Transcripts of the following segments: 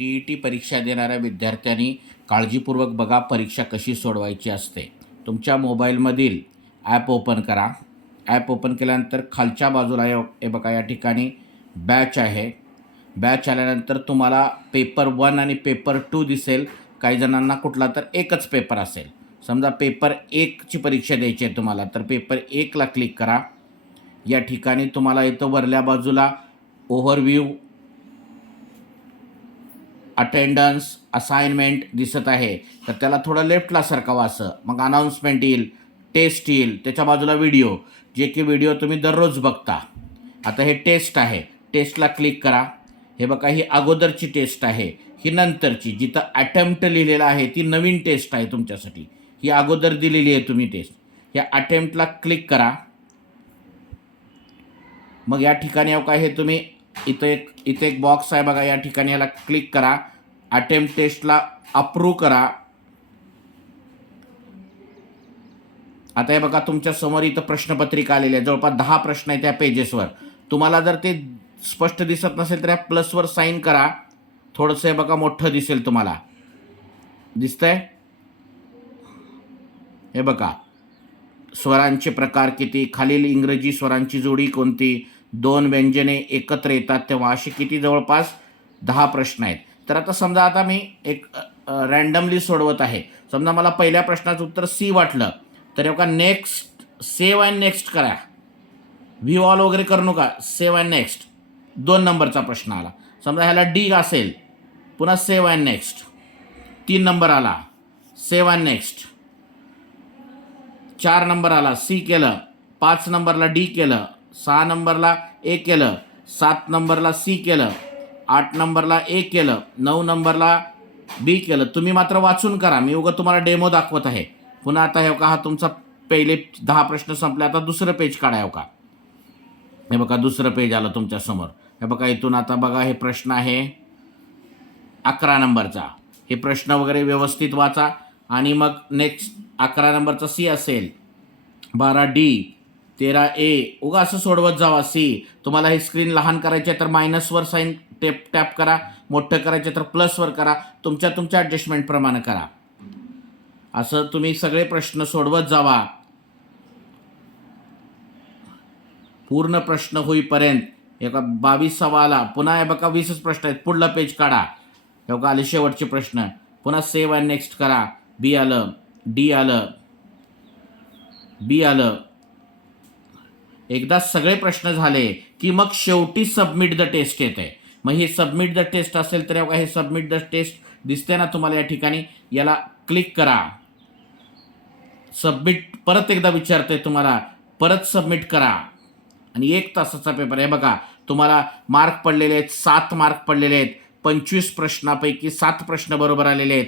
T E T परीक्षा देणाऱ्या विद्यार्थ्यांनी काळजीपूर्वक बघा परीक्षा कशी सोडवायची असते. तुमच्या मोबाईलमधील ॲप ओपन करा. ॲप ओपन केल्यानंतर खालच्या बाजूला हे हे बघा या ठिकाणी बॅच आहे. बॅच आल्यानंतर तुम्हाला पेपर वन आणि पेपर टू दिसेल. काही जणांना कुठला तर एकच पेपर असेल. समजा पेपर एकची परीक्षा द्यायची आहे तुम्हाला तर पेपर एकला क्लिक करा. या ठिकाणी तुम्हाला इथं वरल्या बाजूला ओव्हरव्ह्यू अटेंडन्स असाइनमेंट दिसत आहे. तर त्याला थोडं लेफ्टला सरकावं असं. मग अनाऊन्समेंट येईल टेस्ट येईल त्याच्या बाजूला व्हिडिओ जे की व्हिडिओ तुम्ही दररोज बघता. आता हे टेस्ट आहे. टेस्टला क्लिक करा. हे बघा ही अगोदरची टेस्ट आहे. ही नंतरची जिथं अटेम्प्ट लिहिलेलं आहे ती नवीन टेस्ट आहे तुमच्यासाठी. ही अगोदर दिलेली आहे तुम्ही टेस्ट या अटेम्प्टला क्लिक करा. मग या ठिकाणी काय हे तुम्ही इथं एक इथे एक बॉक्स आहे बघा या ठिकाणी याला क्लिक करा. अटेम्प्ट टेस्टला अप्रूव्ह करा. आता हे बघा तुमच्यासमोर इथं प्रश्नपत्रिका आलेली आहे. जवळपास दहा प्रश्न आहेत त्या पेजेसवर तुम्हाला जर ते स्पष्ट दिसत नसेल तर या प्लसवर साईन करा. थोडंसं हे बघा मोठं दिसेल तुम्हाला. दिसतंय? हे बघा. स्वरांचे प्रकार किती? खालील इंग्रजी स्वरांची जोडी कोणती? दोन व्यंजने एकत्र येतात तेव्हा असे किती जवळपास दहा प्रश्न आहेत. तर आता समजा आता मी एक रॅन्डमली सोडवत आहे. समजा मला पहिल्या प्रश्नाचं उत्तर सी वाटलं तर एवढा नेक्स्ट सेव्ह अँड नेक्स्ट करा. व्ह्यू ऑल वगैरे करू नका सेव्ह अँड नेक्स्ट दोन नंबरचा प्रश्न आला. समजा ह्याला डी असेल पुन्हा सेव्ह अँड नेक्स्ट तीन नंबर आला सेव्ह अँड नेक्स्ट चार नंबर आला सी केलं. पाच नंबरला डी केलं. सहा नंबरला ए केलं सात नंबरला सी केलं आठ नंबरला ए केलं नऊ नंबरला बी केलं. तुम्ही मात्र वाचून करा. मी उगं तुम्हाला डेमो दाखवत आहे. पुन्हा आता हे का हा तुमचा पहिले दहा प्रश्न संपले आता दुसरं पेज काढाय का हे बघा दुसरं पेज आलं तुमच्यासमोर हे बघा इथून आता बघा हे प्रश्न आहे अकरा नंबरचा. हे प्रश्न वगैरे व्यवस्थित वाचा. आणि मग नेक्स्ट अकरा नंबरचा सी असेल. बारा डी. तेरा ए. उगा असं सोडवत जावा सी. तुम्हाला हे स्क्रीन लहान करायचे तर मायनसवर साईन टेप टॅप करा. मोठं करायचे तर प्लसवर करा. तुमच्या तुमच्या ॲडजस्टमेंटप्रमाणे करा. असं तुम्ही सगळे प्रश्न सोडवत जावा. पूर्ण प्रश्न होईपर्यंत. एका बावीसावाला. पुन्हा हे बघा वीसच प्रश्न आहेत. पुढला पेज काढा. हे बघा आले शेवटचे प्रश्न. पुन्हा सेव्ह अँड नेक्स्ट करा. बी आलं. डी आलं. बी आलं. एकदा सगळे प्रश्न झाले की मग शेवटी सबमिट द टेस्ट येते. मग हे सबमिट द टेस्ट असेल तर हे सबमिट द टेस्ट दिसते ना तुम्हाला या ठिकाणी? याला क्लिक करा. सबमिट परत एकदा विचारतोय तुम्हाला परत सबमिट करा. आणि एक तासाचा पेपर आहे. बघा तुम्हाला मार्क पडलेले आहेत सात मार्क पडलेले आहेत पंचवीस प्रश्नापैकी सात प्रश्न बरोबर आलेले आहेत.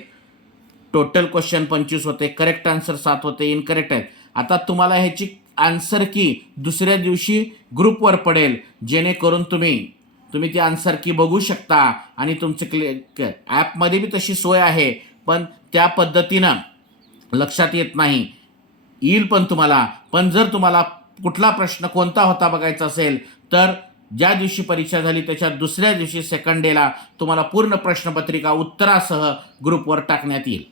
टोटल क्वेश्चन पंचवीस होते करेक्ट आन्सर सात होते इनकरेक्ट आहेत. आता तुम्हाला ह्याची आन्सर की दुसऱ्या दिवशी ग्रुपवर पडेल. जेणेकरून तुम्ही तुम्ही ती आन्सर की बघू शकता आणि तुमचे क्ले ॲपमध्ये बी तशी सोय आहे. पण त्या पद्धतीनं लक्षात येत नाही. येईल पण तुम्हाला. पण जर तुम्हाला कुठला प्रश्न कोणता होता बघायचा असेल तर ज्या दिवशी परीक्षा झाली त्याच्या दुसऱ्या दिवशी सेकंड डेला तुम्हाला पूर्ण प्रश्नपत्रिका उत्तरासह ग्रुपवर टाकण्यात येईल.